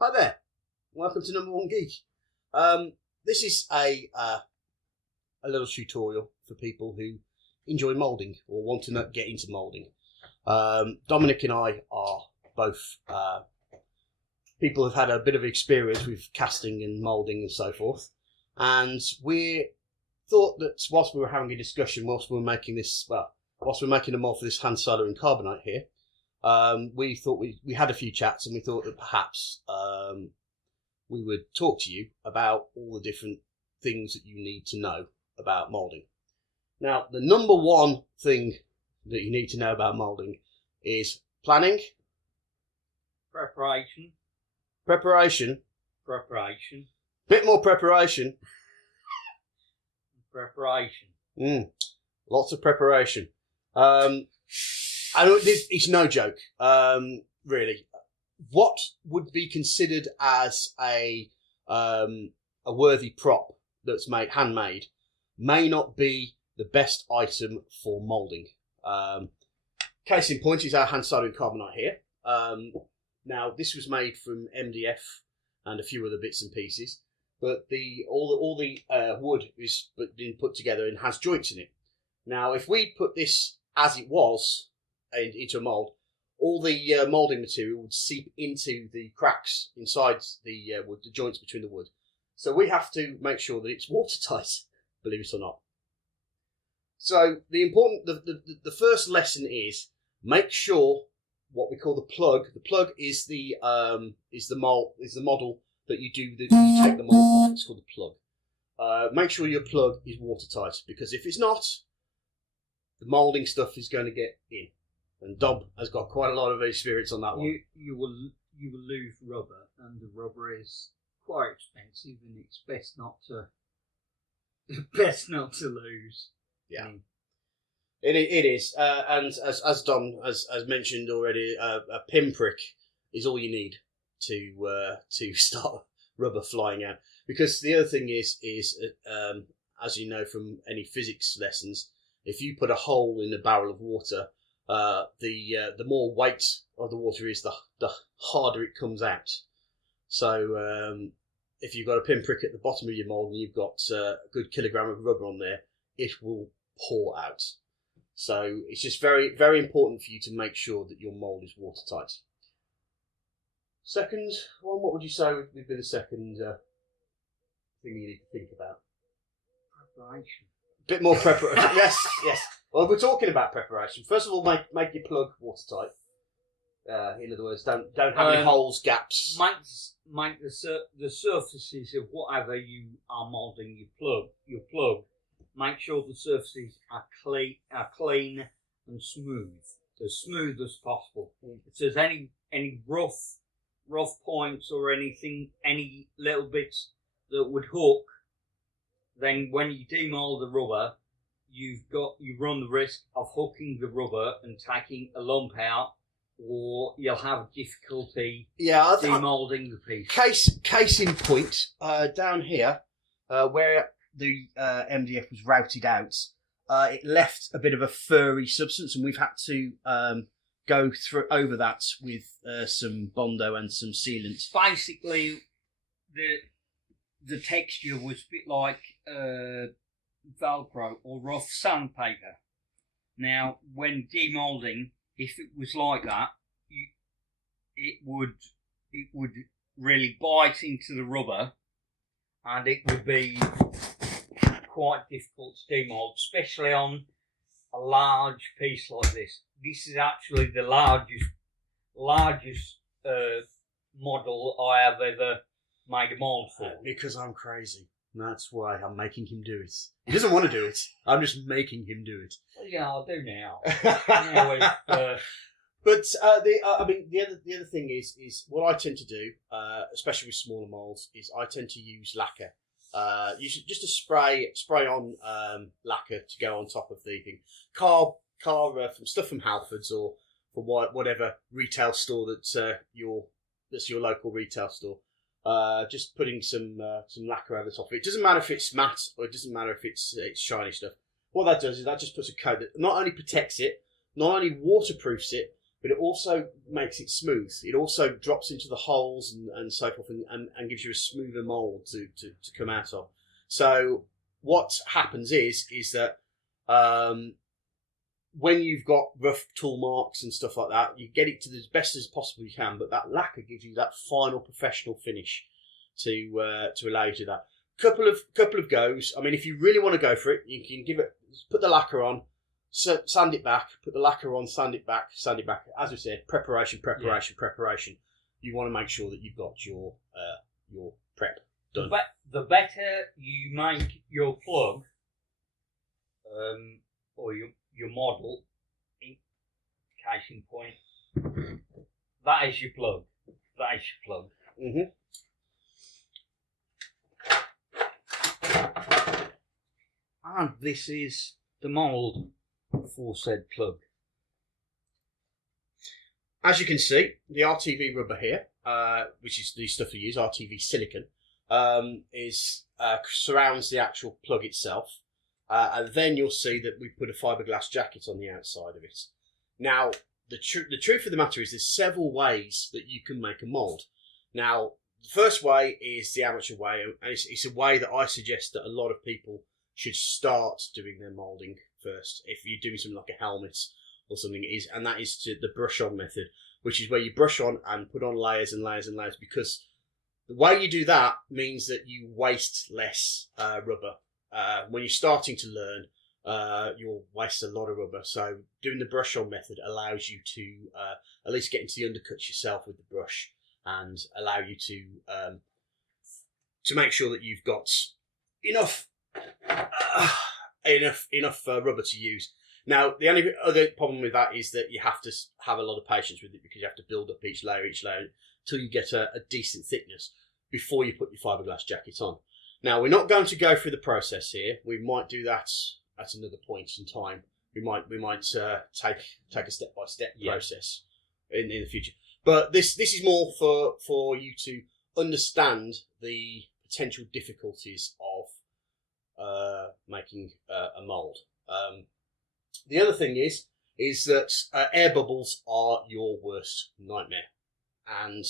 Hi there, welcome to Number One Geek. This is a little tutorial for people who enjoy moulding or want to get into moulding. Dominic and I are both people who've had a bit of experience with casting and moulding and so forth, and we thought that whilst we were having a discussion, whilst we were making a mould for this hand soldering carbonite here, we thought we had a few chats, and we thought that perhaps we would talk to you about all the different things that you need to know about moulding. Now, the number one thing that you need to know about moulding is planning, preparation, bit more preparation, lots of preparation. I know it's no joke, really. What would be considered as a worthy prop that's handmade may not be the best item for moulding. Case in point is our hand soldering carbonite here. Now, this was made from MDF and a few other bits and pieces, but all the wood is been put together and has joints in it. Now, if we put this as it was into a mould, all the moulding material would seep into the cracks inside the wood, the joints between the wood. So we have to make sure that it's watertight, believe it or not. So the first lesson is make sure what we call the plug. The plug is the model that you do. You take the mold off. It's called the plug. Make sure your plug is watertight, because if it's not, the moulding stuff is going to get in. And Dom has got quite a lot of experience on that one. You will lose rubber, and the rubber is quite expensive, and it's best not to lose. Yeah, it is. And as Dom has mentioned already, a pinprick is all you need to start rubber flying out. Because the other thing is as you know from any physics lessons, if you put a hole in a barrel of water, the more weight of the water is, the harder it comes out. So if you've got a pinprick at the bottom of your mould and you've got a good kilogram of rubber on there, it will pour out. So it's just very, very important for you to make sure that your mould is watertight. Second one, what would you say would be the second thing you need to think about? Preparation. Bit more preparation. Yes. Well, we're talking about preparation. First of all, make your plug watertight. In other words, don't have any holes, gaps. Make the surfaces of whatever you are moulding your plug. Make sure the surfaces are clean and smooth, as smooth as possible. If there's any rough points or anything, any little bits that would hook, then when you demould the rubber, you run the risk of hooking the rubber and taking a lump out, or you'll have difficulty demoulding the piece. Case in point, down here, where the MDF was routed out, it left a bit of a furry substance, and we've had to go over that with some Bondo and some sealant. Basically, the texture was a bit like Velcro or rough sandpaper. Now, when demoulding, if it was like that, it would really bite into the rubber, and it would be quite difficult to demould, especially on a large piece like this. This is actually the largest model I have ever made a mould for. Because I'm crazy. That's why I'm making him do it. He doesn't want to do it. I'm just making him do it. Yeah, I'll do now. But the other thing is what I tend to do, especially with smaller moulds, is I tend to use lacquer. Just a spray on lacquer to go on top of the thing. From stuff from Halfords or from whatever retail store that's your local retail store. Just putting some lacquer over the top of it. It doesn't matter if it's matte or it doesn't matter if it's shiny stuff. What that does is that just puts a coat that not only protects it, not only waterproofs it, but it also makes it smooth. It also drops into the holes and so forth, and gives you a smoother mould to come out of. So what happens is that when you've got rough tool marks and stuff like that, you get it to the best as possible you can, but that lacquer gives you that final professional finish to allow you to do that. Couple of goes. I mean, if you really want to go for it, you can put the lacquer on, sand it back, put the lacquer on, sand it back. As we said, preparation. You want to make sure that you've got your prep done. The better you make your plug, or your model, case in point, that is your plug. Mm-hmm. And this is the mould for said plug. As you can see, the RTV rubber here, which is the stuff we use, RTV silicon, surrounds the actual plug itself. And then you'll see that we put a fiberglass jacket on the outside of it. Now, the truth of the matter is there's several ways that you can make a mould. Now, the first way is the amateur way, and it's a way that I suggest that a lot of people should start doing their moulding first. If you're doing something like a helmet or something, and that is the brush-on method, which is where you brush on and put on layers and layers and layers, because the way you do that means that you waste less rubber. When you're starting to learn, you'll waste a lot of rubber. So doing the brush-on method allows you to at least get into the undercuts yourself with the brush, and allow you to make sure that you've got enough rubber to use. Now, the only other problem with that is that you have to have a lot of patience with it, because you have to build up each layer until you get a decent thickness before you put your fiberglass jacket on. Now, we're not going to go through the process here. We might do that at another point in time. We might take a step-by-step process in the future. But this is more for you to understand the potential difficulties of making a mould. The other thing is that air bubbles are your worst nightmare, and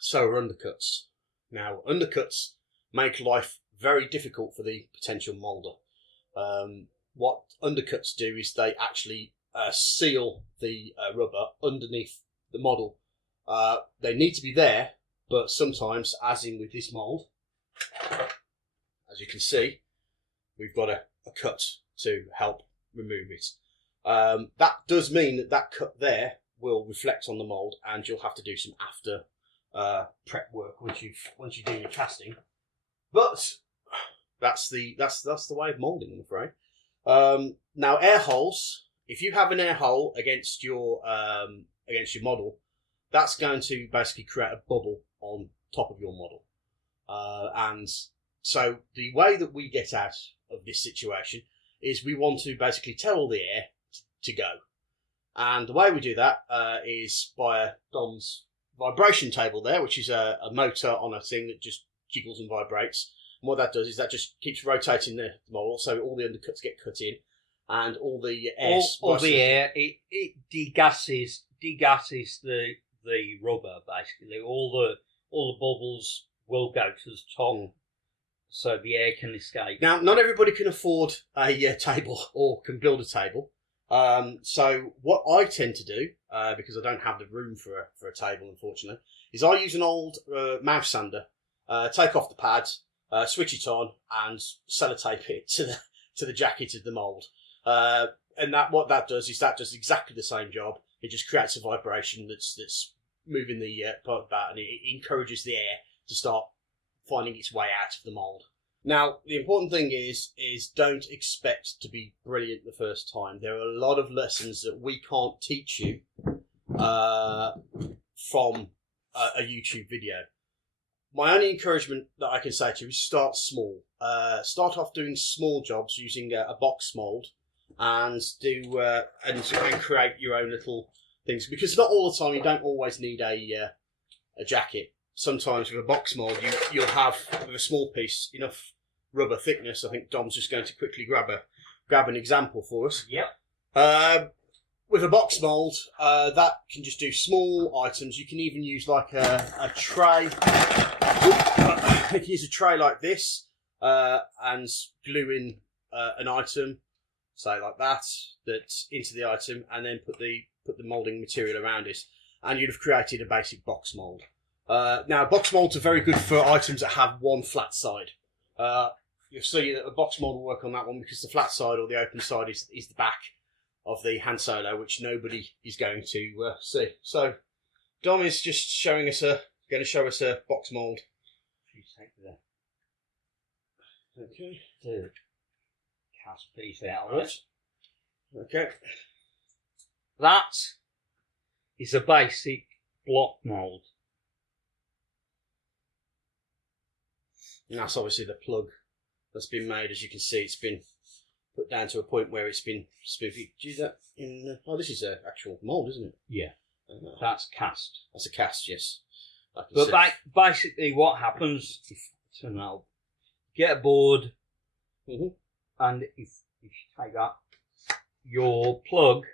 so are undercuts. Now, undercuts make life very difficult for the potential moulder. What undercuts do is they actually seal the rubber underneath the model. They need to be there, but sometimes, as in with this mould, as you can see, we've got a cut to help remove it. That does mean that cut there will reflect on the mould, and you'll have to do some after prep work once you do your casting. But that's the way of moulding, I'm afraid. Now, air holes. If you have an air hole against your model, that's going to basically create a bubble on top of your model. And so the way that we get out of this situation is we want to basically tell all the air to go. And the way we do that is by Dom's vibration table there, which is a motor on a thing that just jiggles and vibrates. And what that does is that just keeps rotating the model, so all the undercuts get cut in, and all the air, it degasses the rubber basically. All the bubbles will go to the top, so the air can escape. Now, not everybody can afford a table or can build a table. So what I tend to do, because I don't have the room for a table, unfortunately, is I use an old mouth sander, take off the pads, switch it on, and sellotape it to the jacket of the mould. And what that does is that does exactly the same job. It just creates a vibration that's moving the part about, and it encourages the air to start finding its way out of the mould. Now, the important thing is don't expect to be brilliant the first time. There are a lot of lessons that we can't teach you from a YouTube video. My only encouragement that I can say to you is start small. Start off doing small jobs using a box mould, and and create your own little things. Because not all the time, you don't always need a jacket. Sometimes with a box mould, you'll have, with a small piece, enough rubber thickness. I think Dom's just going to quickly grab an example for us. Yep. with a box mould, that can just do small items. You can even use like a tray. You can use a tray like this and glue in an item, say like that, into the item, and then put the moulding material around it, and you'd have created a basic box mould. Now, box moulds are very good for items that have one flat side. You'll see that a box mould will work on that one because the flat side or the open side is the back of the Han Solo, which nobody is going to see. So, Dom is just going to show us a box mould. Okay. The cast piece out of it. Okay. That is a basic block mould. And that's obviously the plug that's been made. As you can see, it's been put down to a point where it's been spoofy. Do that in? Oh, this is an actual mould, isn't it? Yeah. That's cast. That's a cast, yes. But basically, what happens if get a board, and if you take that, your plug,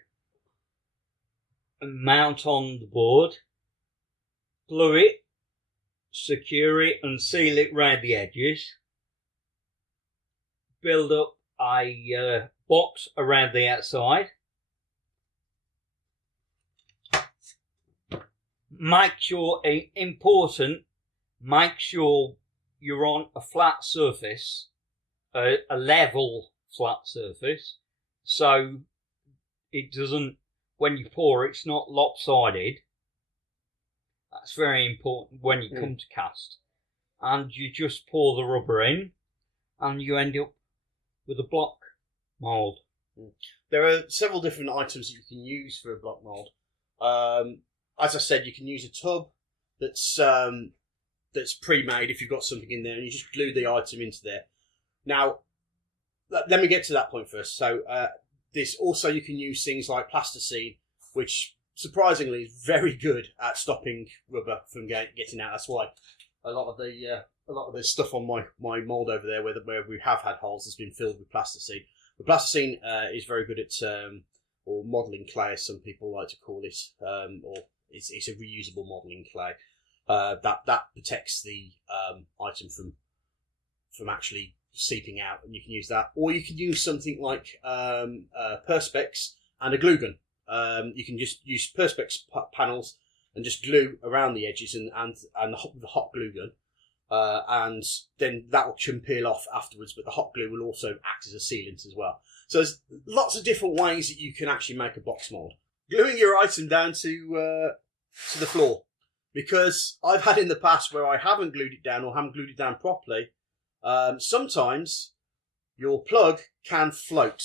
and mount on the board, glue it, secure it, and seal it round the edges. Build up a box around the outside. Make sure, important, make sure you're on a flat surface, a level flat surface, so it doesn't, when you pour, it's not lopsided. That's very important when you come to cast. And you just pour the rubber in, and you end up with a block mould. There are several different items that you can use for a block mould. As I said, you can use a tub that's pre-made if you've got something in there, and you just glue the item into there. Now, let me get to that point first. So, this also, you can use things like plasticine, which surprisingly is very good at stopping rubber from getting out. That's why a lot of the stuff on my mould over there, where we have had holes, has been filled with plasticine. The plasticine is very good at or modelling clay, as some people like to call it, or it's a reusable modelling clay that protects the item from actually seeping out, and you can use that, or you can use something like perspex and a glue gun. You can just use perspex panels and just glue around the edges and the hot glue gun, and then that will peel off afterwards. But the hot glue will also act as a sealant as well. So there's lots of different ways that you can actually make a box mould. Gluing your item down to the floor, because I've had in the past where I haven't glued it down or haven't glued it down properly. Sometimes your plug can float.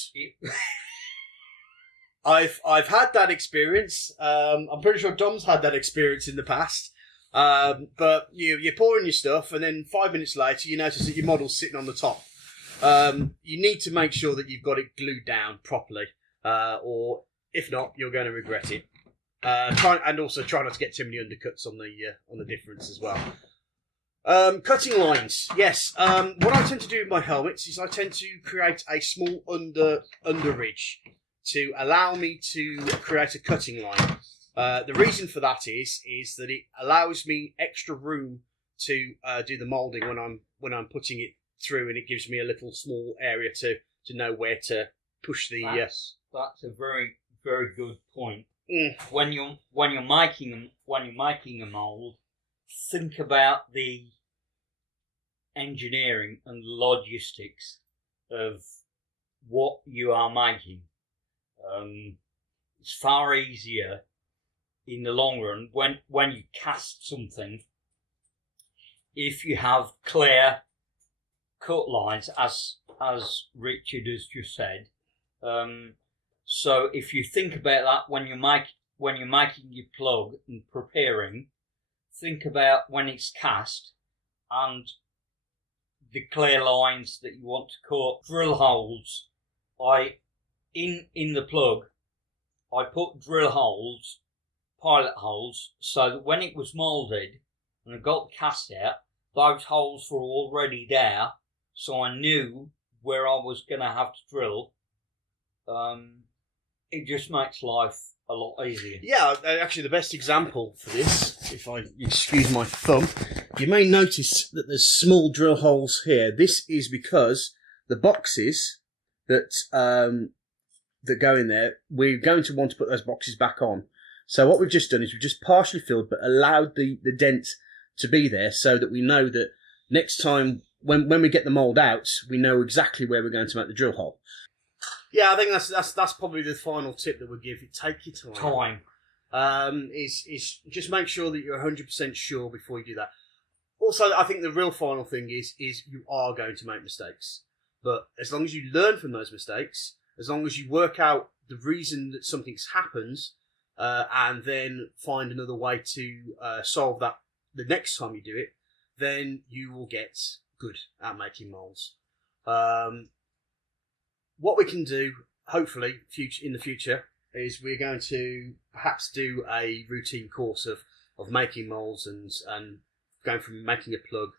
I've had that experience. I'm pretty sure Dom's had that experience in the past. But you're pouring your stuff, and then 5 minutes later, you notice that your model's sitting on the top. You need to make sure that you've got it glued down properly, or if not, you're going to regret it. And also try not to get too many undercuts on the difference as well. Cutting lines, yes. What I tend to do with my helmets is I tend to create a small under ridge to allow me to create a cutting line. The reason for that is that it allows me extra room to do the moulding when I'm putting it through, and it gives me a little small area to know where to push the. That's a very, very good point. When you're making a mould, think about the engineering and logistics of what you are making. It's far easier in the long run when you cast something if you have clear cut lines, as Richard has just said. So if you think about that when you're making your plug and preparing, think about when it's cast and the clear lines that you want to cut. Drill holes. In the plug, I put drill holes, pilot holes, so that when it was moulded and I got the cast out, those holes were already there, so I knew where I was going to have to drill. it just makes life a lot easier. Yeah, actually, the best example for this, if I excuse my thumb, you may notice that there's small drill holes here. This is because the boxes that that go in there, we're going to want to put those boxes back on. So what we've just done is we've just partially filled, but allowed the dent to be there so that we know that next time when we get the mould out, we know exactly where we're going to make the drill hole. Yeah, I think that's probably the final tip that we'll give you. Take your time. Is just make sure that you're 100% sure before you do that. Also, I think the real final thing is you are going to make mistakes. But as long as you learn from those mistakes, as long as you work out the reason that something's happened, and then find another way to solve that the next time you do it, then you will get good at making moulds. What we can do, hopefully, in the future, is we're going to perhaps do a routine course of making moulds and going from making a plug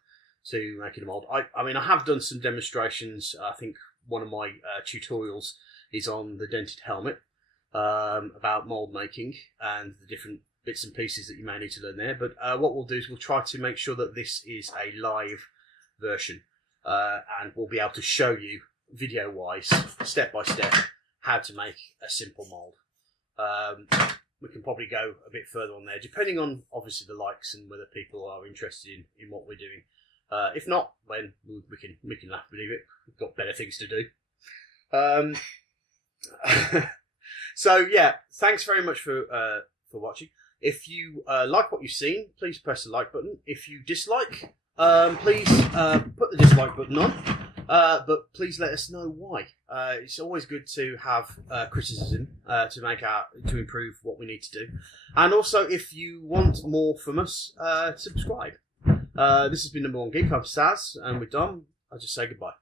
to making a mould. I mean, I have done some demonstrations. I think one of my tutorials is on the dented helmet about mould making and the different bits and pieces that you may need to learn there. But what we'll do is we'll try to make sure that this is a live version, and we'll be able to show you video-wise, step by step, how to make a simple mould. We can probably go a bit further on there, depending on obviously the likes and whether people are interested in what we're doing. If not, then we can laugh, believe it. We've got better things to do. So yeah, thanks very much for watching. If you like what you've seen, please press the like button. If you dislike, please put the dislike button on. But please let us know why. It's always good to have criticism to improve what we need to do. And also, if you want more from us, subscribe. This has been number one Geek. I'm Saz, and with Dom, I'll just say goodbye.